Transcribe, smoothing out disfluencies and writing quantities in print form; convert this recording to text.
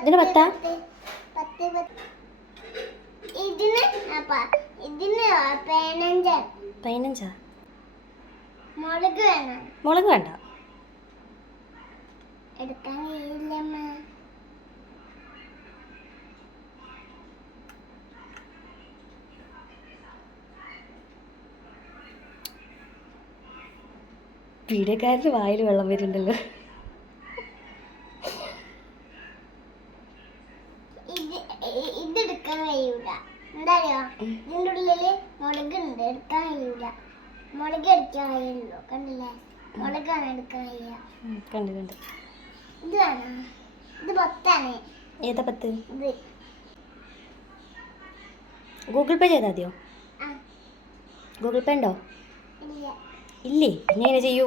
ഇതിന് പത്താ? ഇതിന് 15. മുളക് വേണ്ട. എടുക്കാൻ കഴിയില്ലമ്മ. പീഡിയക്കാരുടെ വായിൽ വെള്ളം വരുന്നുണ്ടല്ലോ. ഇതെടുക്കാൻ കഴിയൂല. എന്താ അറിയോ, ഇതിന്റെ ഉള്ളില് മുളകുണ്ട്, എടുക്കാൻ കഴിയൂല. മുളക് എടുക്കാൻ കഴിയുള്ളൂ. കണ്ടില്ലേ, മുളകാണ് എടുക്കാൻ കഴിയുക. കണ്ടിട്ടുണ്ട്. ഇത് വേണോ? ഇത് 10. ഏതാ 10? ഇത് ഗൂഗിൾ പേ ചെയ്താൽ മതിയോ? ആ ഗൂഗിൾ പേ ഉണ്ടോ? ഇല്ല. ഇല്ലേ? പിന്നെ എങ്ങനെ ചെയ്യൂ?